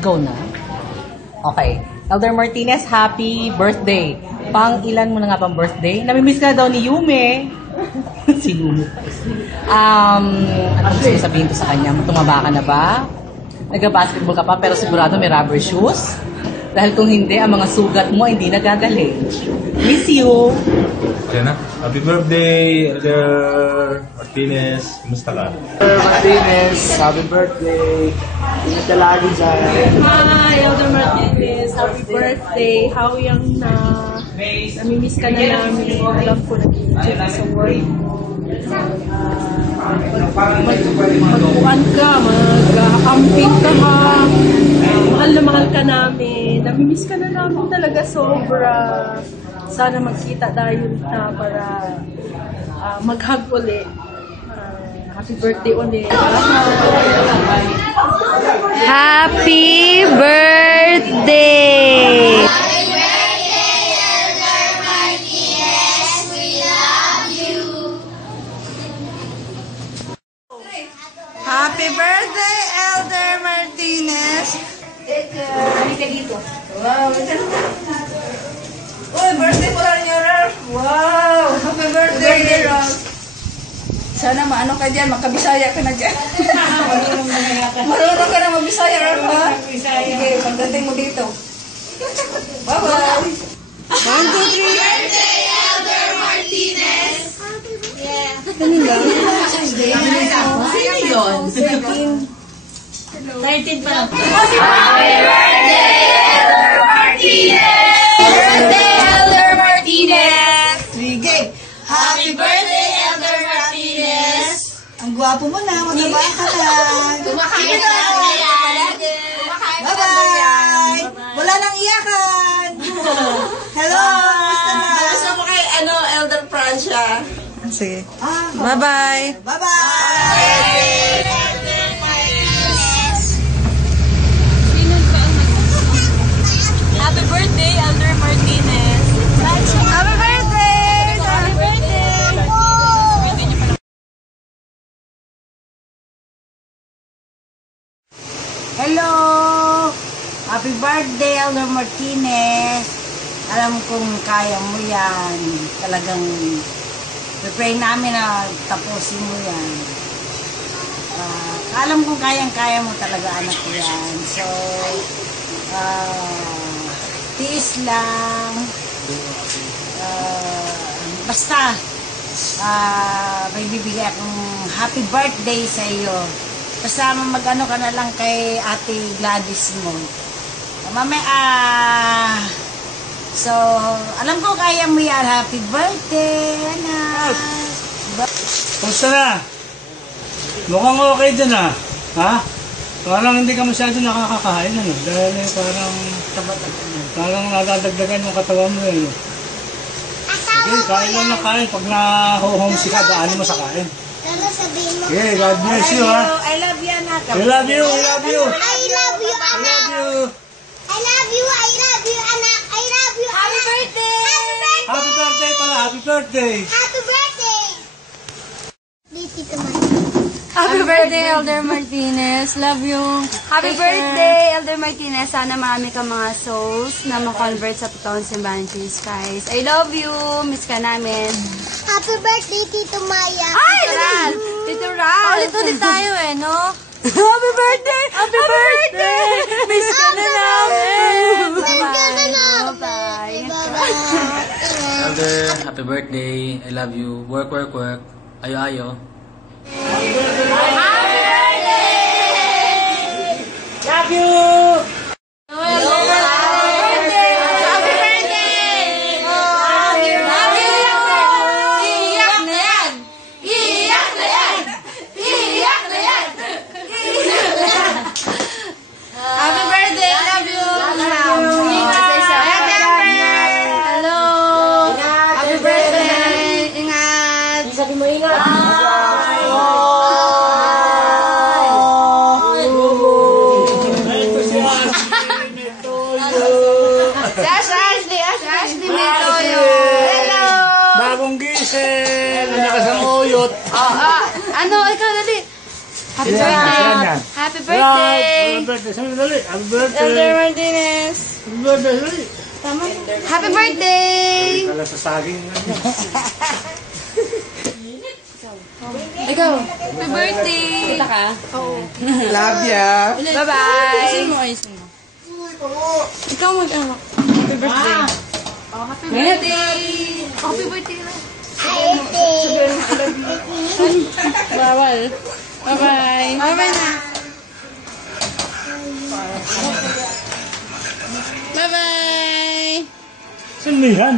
Go na. Okay. Elder Martinez, happy birthday. Pang ilan mo na nga pang birthday? Namimiss ka daw ni Yume. Si Yume. Ano gusto mo sabihin ko sa kanya? Tumaba ka na ba? Nag-basketball ka pa pero sigurado may rubber shoes? Dahil kung hindi, ang mga sugat mo hindi nagagaling. Miss you. Yan na. Happy birthday, Elder Martinez. Kumusta ka? Elder Martinez, happy birthday. Ingat ka lagi dyan. Hi, Elder Martinez. Happy birthday. How young na. Namimiss ka na namin. Alam ko nag-enjoy ka sa work mo. Magpuan ka, mag-camping ka ha. Mahal na mahal ka namin. Namimiss ka na namin talaga sobra. Sana magkita tayo na para mag-hug ulit. Happy birthday ulit. Happy birthday! Happy birthday, Elder Martinez! Halika dito. Wow! Uy, birthday mo lang yun, Ralph! Wow! Happy birthday, Ralph! Sana maano ka dyan, magkabisaya ka na dyan. Marunong ka na magbisaya, Ralph, ha? Sige, pagdating mo dito. Bye-bye! 1, 2, 3! Happy birthday, Elder Martinez! Yeah. Kanina? Sino yun? 13 pa lang. Happy birthday, Elder Martinez! Happy birthday, Elder Martinez! Sige! Happy birthday, Elder Martinez! Ang gwapo mo na, mataba ka na. Kumakain na. Bye-bye! Wala nang iyakan! Hello! Gusto mo kay Elder Francia? Sige. Bye-bye! Bye-bye! Happy birthday, Elder Martinez. Happy birthday! Happy birthday! Hello! Happy birthday, Elder Martinez. Alam kong kaya mo yan. Talagang pray namin na tapusin mo yan. Alam kong kayang-kaya mo talaga, anak ko yan. So, tiis lang. Basta, may bibigay akong happy birthday sa iyo. Basta mag-ano ka na lang kay Ate Gladys mo. Mamaya, so, alam ko kaya mo yan. Happy birthday, anak. Kumusta na? Mukhang okay dyan ah. Ha? Parang hindi ka masyado nakakakain ano. Dahil parang nadadagdagan yung katawan mo eh. Sige, kain lang ng kain. Pag na-homesick ka, daanin mo sa kain. Okay, God bless you ha. I love you, anak. I love you, I love you. I love you, I anak. love you. I love you, anak. I love you, Happy anak. birthday! Happy birthday pala, happy birthday. Happy birthday! Dito naman. Happy birthday, Elder Martinez. Love you. Happy birthday, Elder Martinez. Sana marami ka mga souls na ma-convert sa totoong simbahan ng Jesus Christ. I love you. Miss ka namin. Happy birthday, Tito Maya. Ay! Tito Ral! Ulit-ulit tayo eh, no? Happy birthday! Happy birthday! Miss ka na namin! Bye-bye. Elder, happy birthday. I love you. Work, work, work. Ayo-ayo. Love you! Ano? Ikaw, dali. Happy birthday. Happy Right. Happy birthday! birthday. Sabi dali. Happy birthday. Elder Martinez! Happy birthday. Dali. Tama? Happy birthday! Kala sa saging. Ikaw, happy birthday! Kita ka? Oo. Love ya. Bye-bye! Ayusin mo, ayusin mo. Ikaw mag-anak. Happy birthday! Oh, happy birthday! Happy birthday lang. Bawal. Bye-bye! Bye-bye na! Bye-bye! Saan mo yan?